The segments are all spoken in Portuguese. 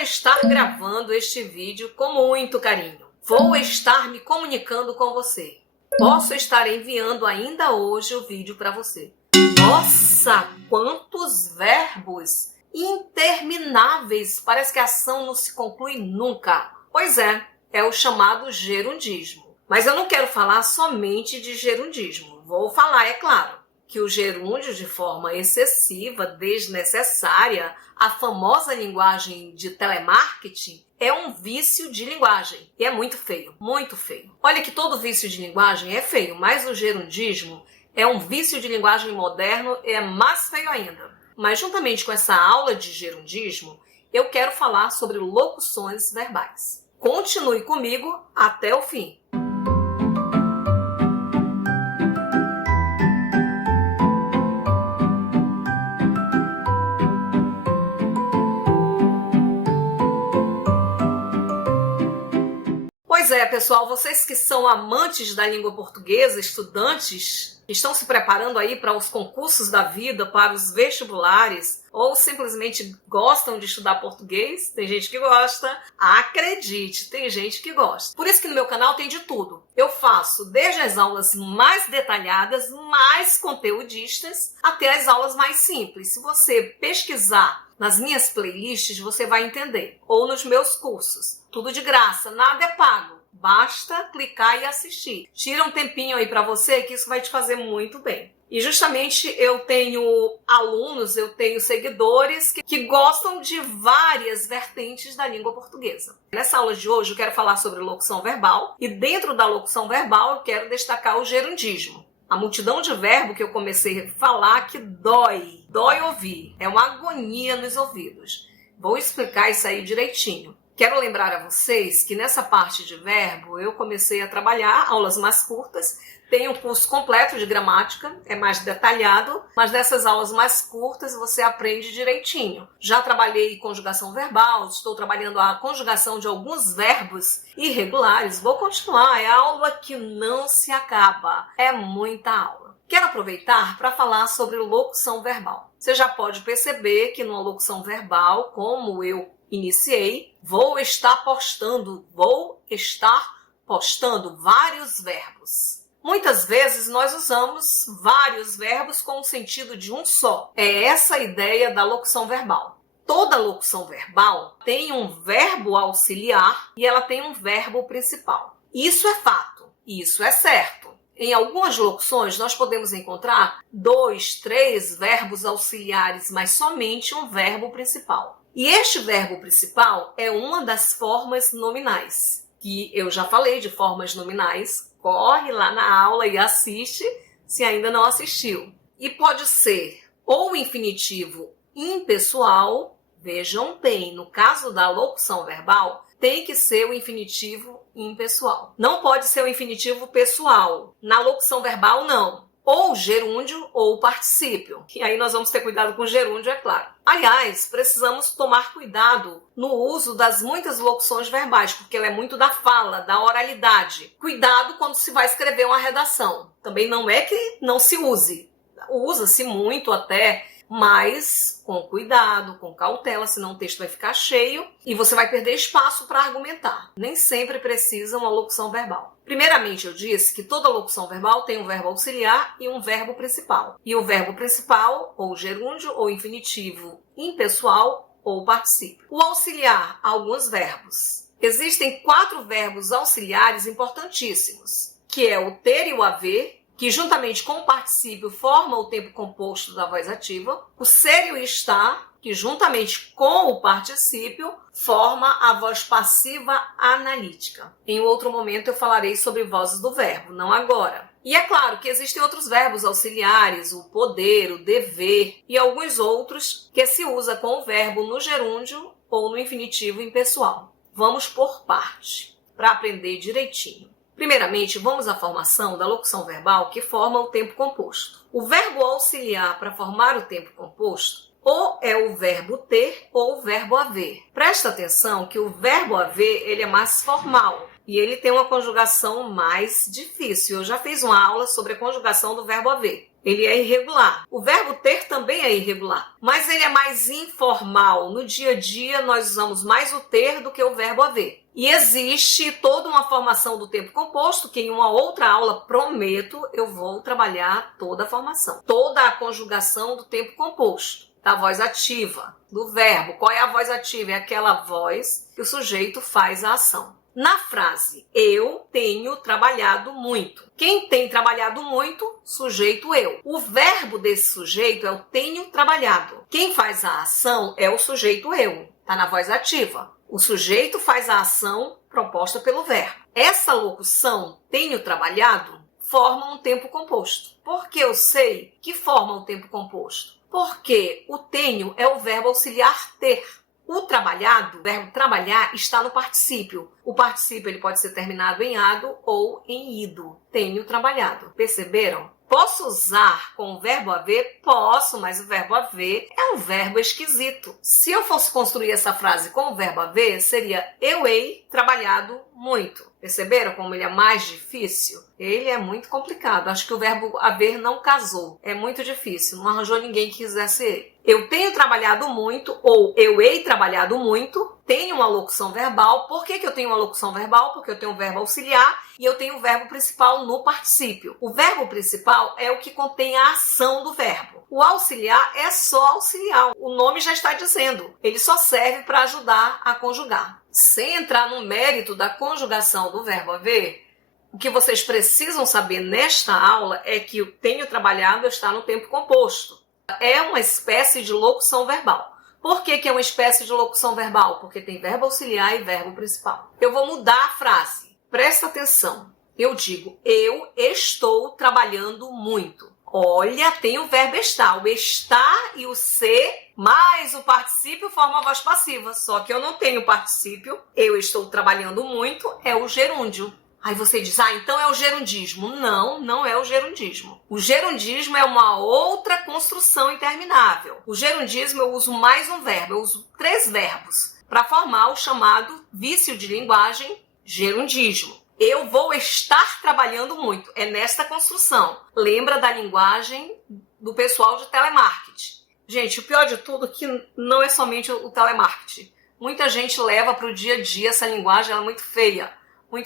estar gravando este vídeo com muito carinho. Vou estar me comunicando com você. Posso estar enviando ainda hoje o vídeo para você. Nossa, quantos verbos intermináveis! Parece que a ação não se conclui nunca. Pois é o chamado gerundismo. Mas eu não quero falar somente de gerundismo. Vou falar, é claro, que o gerúndio de forma excessiva, desnecessária, a famosa linguagem de telemarketing, é um vício de linguagem. E é muito feio, muito feio. Olha que todo vício de linguagem é feio, mas o gerundismo é um vício de linguagem moderno e é mais feio ainda. Mas juntamente com essa aula de gerundismo, eu quero falar sobre locuções verbais. Continue comigo até o fim. Pois é, pessoal, vocês que são amantes da língua portuguesa, estudantes, estão se preparando aí para os concursos da vida, para os vestibulares, ou simplesmente gostam de estudar português, tem gente que gosta, acredite, tem gente que gosta. Por isso que no meu canal tem de tudo. Eu faço desde as aulas mais detalhadas, mais conteudistas, até as aulas mais simples. Se você pesquisar nas minhas playlists, você vai entender. Ou nos meus cursos. Tudo de graça, nada é pago. Basta clicar e assistir. Tira um tempinho aí para você que isso vai te fazer muito bem. E justamente eu tenho alunos, eu tenho seguidores que gostam de várias vertentes da língua portuguesa. Nessa aula de hoje eu quero falar sobre locução verbal e dentro da locução verbal eu quero destacar o gerundismo. A multidão de verbo que eu comecei a falar que dói ouvir, é uma agonia nos ouvidos. Vou explicar isso aí direitinho. Quero lembrar a vocês que nessa parte de verbo eu comecei a trabalhar aulas mais curtas, tenho um curso completo de gramática, é mais detalhado, mas nessas aulas mais curtas você aprende direitinho. Já trabalhei conjugação verbal, estou trabalhando a conjugação de alguns verbos irregulares, vou continuar, é aula que não se acaba, é muita aula. Quero aproveitar para falar sobre locução verbal. Você já pode perceber que numa locução verbal, como eu iniciei, vou estar postando vários verbos. Muitas vezes nós usamos vários verbos com o sentido de um só. É essa a ideia da locução verbal. Toda locução verbal tem um verbo auxiliar e ela tem um verbo principal. Isso é fato, isso é certo. Em algumas locuções nós podemos encontrar 2, 3 verbos auxiliares, mas somente um verbo principal. E este verbo principal é uma das formas nominais, que eu já falei de formas nominais. Corre lá na aula e assiste, se ainda não assistiu. E pode ser ou infinitivo impessoal, vejam bem, no caso da locução verbal, tem que ser o infinitivo impessoal. Não pode ser o infinitivo pessoal. Na locução verbal, não. Ou gerúndio ou particípio. E aí nós vamos ter cuidado com o gerúndio, é claro. Aliás, precisamos tomar cuidado no uso das muitas locuções verbais, porque ela é muito da fala, da oralidade. Cuidado quando se vai escrever uma redação. Também não é que não se use. Usa-se muito até, mas com cuidado, com cautela, senão o texto vai ficar cheio e você vai perder espaço para argumentar. Nem sempre precisa uma locução verbal. Primeiramente, eu disse que toda locução verbal tem um verbo auxiliar e um verbo principal. E o verbo principal, ou gerúndio, ou infinitivo impessoal, ou particípio. O auxiliar, alguns verbos. Existem 4 verbos auxiliares importantíssimos, que é o ter e o haver, que juntamente com o particípio forma o tempo composto da voz ativa, o ser e o estar, que juntamente com o particípio forma a voz passiva analítica. Em outro momento eu falarei sobre vozes do verbo, não agora. E é claro que existem outros verbos auxiliares, o poder, o dever e alguns outros que se usa com o verbo no gerúndio ou no infinitivo impessoal. Vamos por parte, para aprender direitinho. Primeiramente, vamos à formação da locução verbal que forma o tempo composto. O verbo auxiliar para formar o tempo composto ou é o verbo ter ou o verbo haver. Presta atenção que o verbo haver ele é mais formal e ele tem uma conjugação mais difícil. Eu já fiz uma aula sobre a conjugação do verbo haver. ele é irregular. O verbo ter também é irregular, mas ele é mais informal. No dia a dia, nós usamos mais o ter do que o verbo haver. E existe toda uma formação do tempo composto, que em uma outra aula, prometo, eu vou trabalhar toda a formação. Toda a conjugação do tempo composto, da voz ativa, do verbo. Qual é a voz ativa? É aquela voz que o sujeito faz a ação. Na frase, eu tenho trabalhado muito. Quem tem trabalhado muito? Sujeito eu. O verbo desse sujeito é o tenho trabalhado. Quem faz a ação é o sujeito eu. Está na voz ativa. O sujeito faz a ação proposta pelo verbo. Essa locução, tenho trabalhado, forma um tempo composto. Por que eu sei que forma um tempo composto? Porque o tenho é o verbo auxiliar ter. O trabalhado, o verbo trabalhar, está no particípio. O particípio ele pode ser terminado em ado ou em ido. Tenho trabalhado. Perceberam? Posso usar com o verbo haver? Posso, mas o verbo haver é um verbo esquisito. Se eu fosse construir essa frase com o verbo haver, seria eu hei trabalhado muito. Perceberam como ele é mais difícil? Ele é muito complicado. Acho que o verbo haver não casou. É muito difícil. Não arranjou ninguém que quisesse ele. Eu tenho trabalhado muito ou eu hei trabalhado muito. Tenho uma locução verbal. Por que eu tenho uma locução verbal? Porque eu tenho um verbo auxiliar e eu tenho o verbo principal no particípio. O verbo principal é o que contém a ação do verbo. O auxiliar é só auxiliar. O nome já está dizendo. Ele só serve para ajudar a conjugar. Sem entrar no mérito da conjugação do verbo haver, o que vocês precisam saber nesta aula é que o tenho trabalhado está no tempo composto. É uma espécie de locução verbal. Por que é uma espécie de locução verbal? Porque tem verbo auxiliar e verbo principal. Eu vou mudar a frase. Presta atenção. Eu digo, eu estou trabalhando muito. Olha, tem o verbo estar. O estar e o ser, mais o particípio forma a voz passiva. Só que eu não tenho particípio. Eu estou trabalhando muito, é o gerúndio. Aí você diz, então é o gerundismo. Não, não é o gerundismo. O gerundismo é uma outra construção interminável. O gerundismo eu uso mais um verbo. Eu uso 3 verbos para formar o chamado vício de linguagem gerundismo. Eu vou estar trabalhando muito. É nesta construção. Lembra da linguagem do pessoal de telemarketing. Gente, o pior de tudo é que não é somente o telemarketing. Muita gente leva para o dia a dia essa linguagem, ela é muito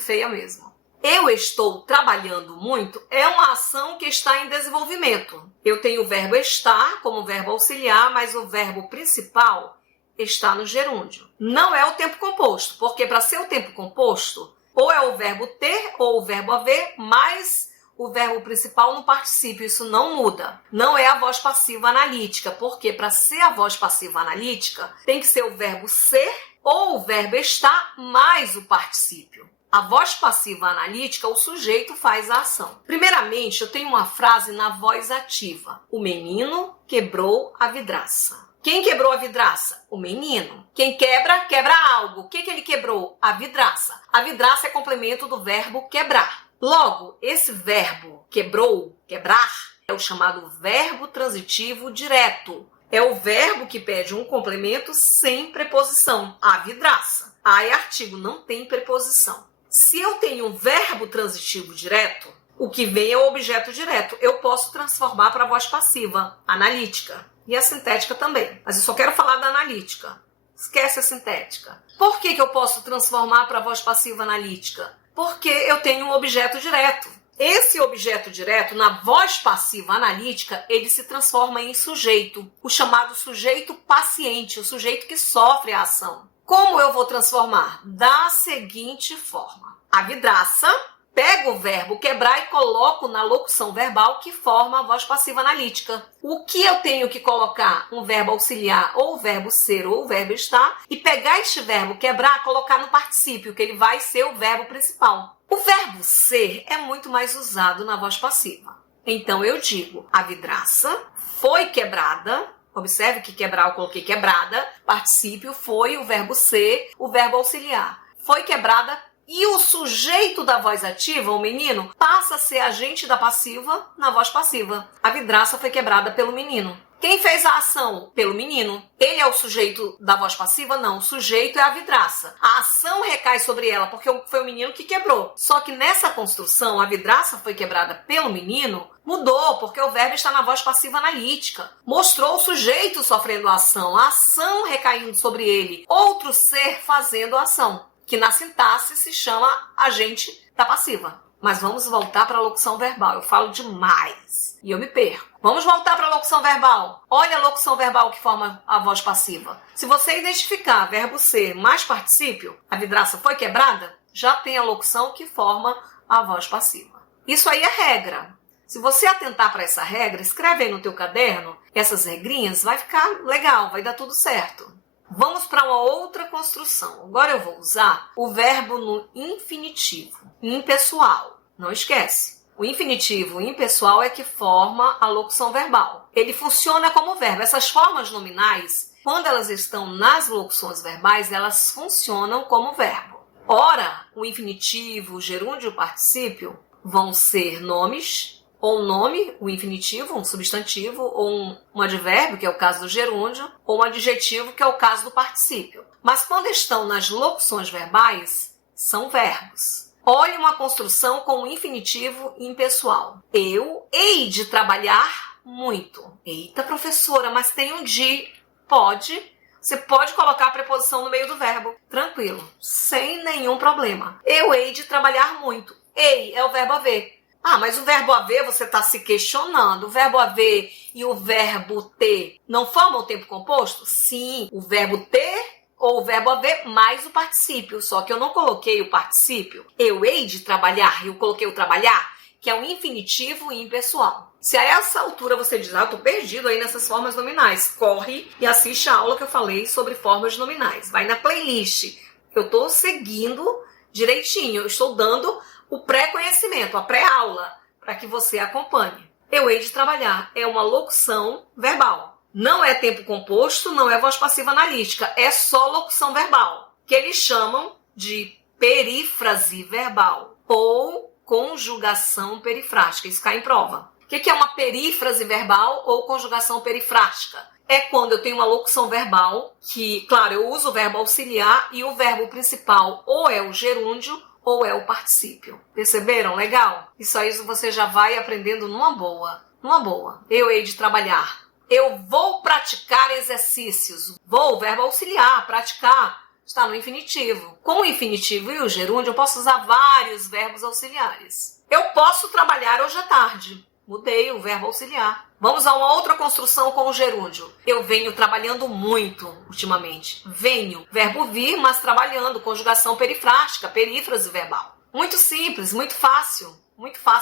feia mesmo. Eu estou trabalhando muito é uma ação que está em desenvolvimento. Eu tenho o verbo estar como verbo auxiliar, mas o verbo principal está no gerúndio. Não é o tempo composto, porque para ser o tempo composto, ou é o verbo ter ou o verbo haver, mais o verbo principal no particípio. Isso não muda. Não é a voz passiva analítica, porque para ser a voz passiva analítica, tem que ser o verbo ser ou o verbo estar mais o particípio. A voz passiva analítica, o sujeito faz a ação. Primeiramente, eu tenho uma frase na voz ativa. O menino quebrou a vidraça. Quem quebrou a vidraça? O menino. Quem quebra, quebra algo. O que ele quebrou? A vidraça. A vidraça é complemento do verbo quebrar. Logo, esse verbo quebrou, quebrar, é o chamado verbo transitivo direto. É o verbo que pede um complemento sem preposição. A vidraça. A é artigo, não tem preposição. Se eu tenho um verbo transitivo direto, o que vem é o objeto direto. Eu posso transformar para a voz passiva, analítica. E a sintética também. Mas eu só quero falar da analítica. Esquece a sintética. Por que eu posso transformar para a voz passiva analítica? Porque eu tenho um objeto direto. Esse objeto direto, na voz passiva analítica, ele se transforma em sujeito. O chamado sujeito paciente, o sujeito que sofre a ação. Como eu vou transformar? Da seguinte forma. A vidraça... Pego o verbo quebrar e coloco na locução verbal que forma a voz passiva analítica. O que eu tenho que colocar? Um verbo auxiliar, ou o verbo ser, ou o verbo estar, e pegar este verbo quebrar, colocar no particípio, que ele vai ser o verbo principal. O verbo ser é muito mais usado na voz passiva. Então eu digo, a vidraça foi quebrada. Observe que quebrar eu coloquei quebrada. Particípio foi o verbo ser, o verbo auxiliar. Foi quebrada. E o sujeito da voz ativa, o menino, passa a ser agente da passiva na voz passiva. A vidraça foi quebrada pelo menino. Quem fez a ação? Pelo menino. Ele é o sujeito da voz passiva? Não, o sujeito é a vidraça. A ação recai sobre ela, porque foi o menino que quebrou. Só que nessa construção, a vidraça foi quebrada pelo menino, mudou, porque o verbo está na voz passiva analítica. Mostrou o sujeito sofrendo a ação recaindo sobre ele, outro ser fazendo a ação, que na sintaxe se chama agente da passiva. Mas vamos voltar para a locução verbal. Eu falo demais e eu me perco. Vamos voltar para a locução verbal. Olha a locução verbal que forma a voz passiva. Se você identificar verbo ser mais particípio, a vidraça foi quebrada, já tem a locução que forma a voz passiva. Isso aí é regra. Se você atentar para essa regra, escreve aí no teu caderno essas regrinhas, vai ficar legal, vai dar tudo certo. Vamos para uma outra construção. Agora eu vou usar o verbo no infinitivo, impessoal. Não esquece. O infinitivo impessoal é que forma a locução verbal. Ele funciona como verbo. Essas formas nominais, quando elas estão nas locuções verbais, elas funcionam como verbo. Ora, o infinitivo, o gerúndio e o particípio vão ser nomes, ou um nome, o infinitivo, um substantivo, ou um advérbio, que é o caso do gerúndio, ou um adjetivo, que é o caso do particípio. Mas quando estão nas locuções verbais, são verbos. Olhe uma construção com o infinitivo impessoal. Eu hei de trabalhar muito. Eita, professora, mas tem um de. Pode. Você pode colocar a preposição no meio do verbo. Tranquilo, sem nenhum problema. Eu hei de trabalhar muito. Ei é o verbo haver. Ah, mas o verbo haver, você está se questionando. O verbo haver e o verbo ter não formam o tempo composto? Sim, o verbo ter ou o verbo haver mais o particípio. Só que eu não coloquei o particípio. Eu hei de trabalhar, eu coloquei o trabalhar, que é um infinitivo impessoal. Se a essa altura você diz, eu tô perdido aí nessas formas nominais, corre e assiste a aula que eu falei sobre formas nominais. Vai na playlist. Eu tô seguindo direitinho, eu estou dando o pré-conhecimento, a pré-aula, para que você acompanhe. Eu hei de trabalhar é uma locução verbal. Não é tempo composto, não é voz passiva analítica, é só locução verbal, que eles chamam de perífrase verbal ou conjugação perifrástica. Isso cai em prova. O que é uma perífrase verbal ou conjugação perifrástica? É quando eu tenho uma locução verbal que, claro, eu uso o verbo auxiliar e o verbo principal ou é o gerúndio ou é o particípio. Perceberam? Legal? Isso aí você já vai aprendendo numa boa. Numa boa. Eu hei de trabalhar. Eu vou praticar exercícios. Vou, verbo auxiliar, praticar, está no infinitivo. Com o infinitivo e o gerúndio, eu posso usar vários verbos auxiliares. Eu posso trabalhar hoje à tarde. Mudei o verbo auxiliar. Vamos a uma outra construção com o gerúndio. Eu venho trabalhando muito ultimamente. Venho, verbo vir, mas trabalhando, conjugação perifrástica, perífrase verbal. Muito simples, muito fácil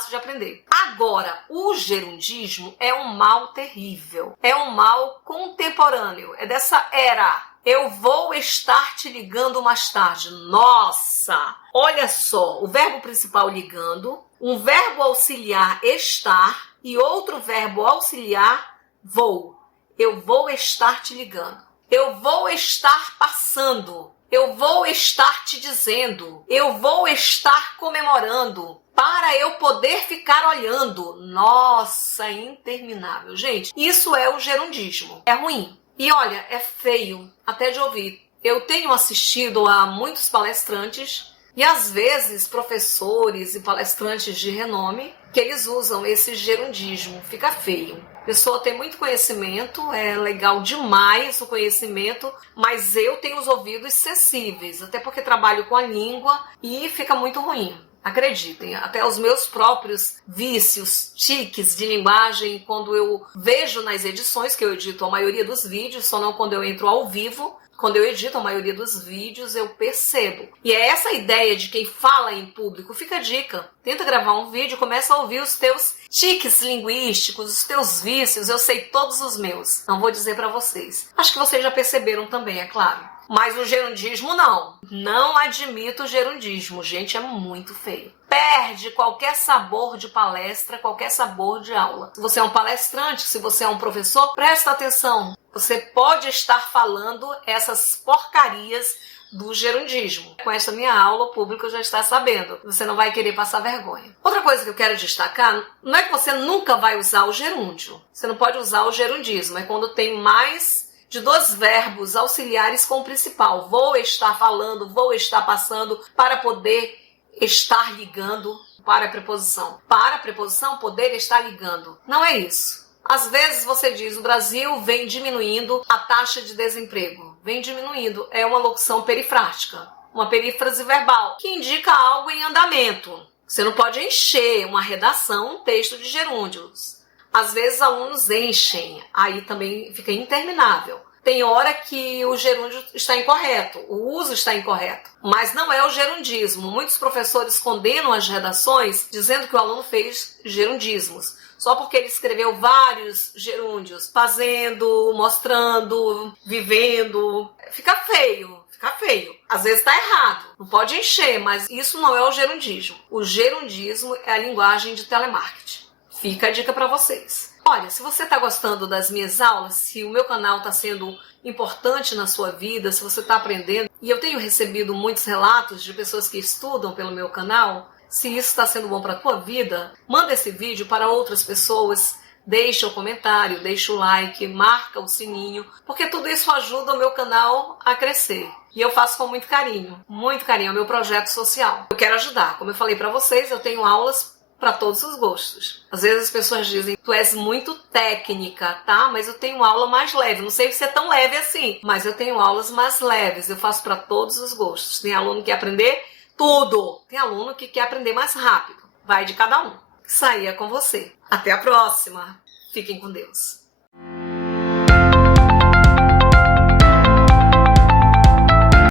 de aprender. Agora, o gerundismo é um mal terrível. É um mal contemporâneo. É dessa era. Eu vou estar te ligando mais tarde. Nossa! Olha só, o verbo principal ligando, um verbo auxiliar estar e outro verbo auxiliar vou. Eu vou estar te ligando. Eu vou estar passando. Eu vou estar te dizendo. Eu vou estar comemorando. Para eu poder ficar olhando. Nossa, interminável. Gente, isso é o gerundismo. É ruim. E olha, é feio até de ouvir. Eu tenho assistido a muitos palestrantes e às vezes professores e palestrantes de renome que eles usam esse gerundismo. Fica feio. A pessoa tem muito conhecimento, é legal demais o conhecimento, mas eu tenho os ouvidos sensíveis, até porque trabalho com a língua e fica muito ruim. Acreditem, até os meus próprios vícios, tiques de linguagem, quando eu vejo nas edições, que eu edito a maioria dos vídeos, só não quando eu entro ao vivo, quando eu edito a maioria dos vídeos, eu percebo. E é essa ideia de quem fala em público. Fica a dica. Tenta gravar um vídeo, começa a ouvir os teus tiques linguísticos, os teus vícios. Eu sei todos os meus. Não vou dizer pra vocês. Acho que vocês já perceberam também, é claro. Mas o gerundismo não. Não admito o gerundismo. Gente, é muito feio. Perde qualquer sabor de palestra, qualquer sabor de aula. Se você é um palestrante, se você é um professor, presta atenção. Você pode estar falando essas porcarias do gerundismo. Com esta minha aula, o público já está sabendo. Você não vai querer passar vergonha. Outra coisa que eu quero destacar, não é que você nunca vai usar o gerúndio. Você não pode usar o gerundismo. É quando tem mais de 2 verbos auxiliares com o principal. Vou estar falando, vou estar passando, para poder estar ligando, para a preposição. Para a preposição, poder estar ligando. Não é isso. Às vezes você diz, o Brasil vem diminuindo a taxa de desemprego. Vem diminuindo. É uma locução perifrática, uma perífrase verbal, que indica algo em andamento. Você não pode encher uma redação, um texto de gerúndios. Às vezes alunos enchem, aí também fica interminável. Tem hora que o gerúndio está incorreto, o uso está incorreto, mas não é o gerundismo. Muitos professores condenam as redações dizendo que o aluno fez gerundismos, só porque ele escreveu vários gerúndios, fazendo, mostrando, vivendo. Fica feio. Fica feio. Às vezes está errado. Não pode encher, mas isso não é o gerundismo. O gerundismo é a linguagem de telemarketing. Fica a dica para vocês. Olha, se você está gostando das minhas aulas, se o meu canal está sendo importante na sua vida, se você está aprendendo, e eu tenho recebido muitos relatos de pessoas que estudam pelo meu canal, se isso está sendo bom para a tua vida, manda esse vídeo para outras pessoas, deixa o comentário, deixa o like, marca o sininho, porque tudo isso ajuda o meu canal a crescer. E eu faço com muito carinho, é o meu projeto social. Eu quero ajudar. Como eu falei para vocês, eu tenho aulas para todos os gostos. Às vezes as pessoas dizem, tu és muito técnica, tá? Mas eu tenho aula mais leve. Não sei se é tão leve assim, mas eu tenho aulas mais leves. Eu faço para todos os gostos. Tem aluno que quer aprender tudo. Tem aluno que quer aprender mais rápido. Vai de cada um. Isso aí é com você. Até a próxima. Fiquem com Deus.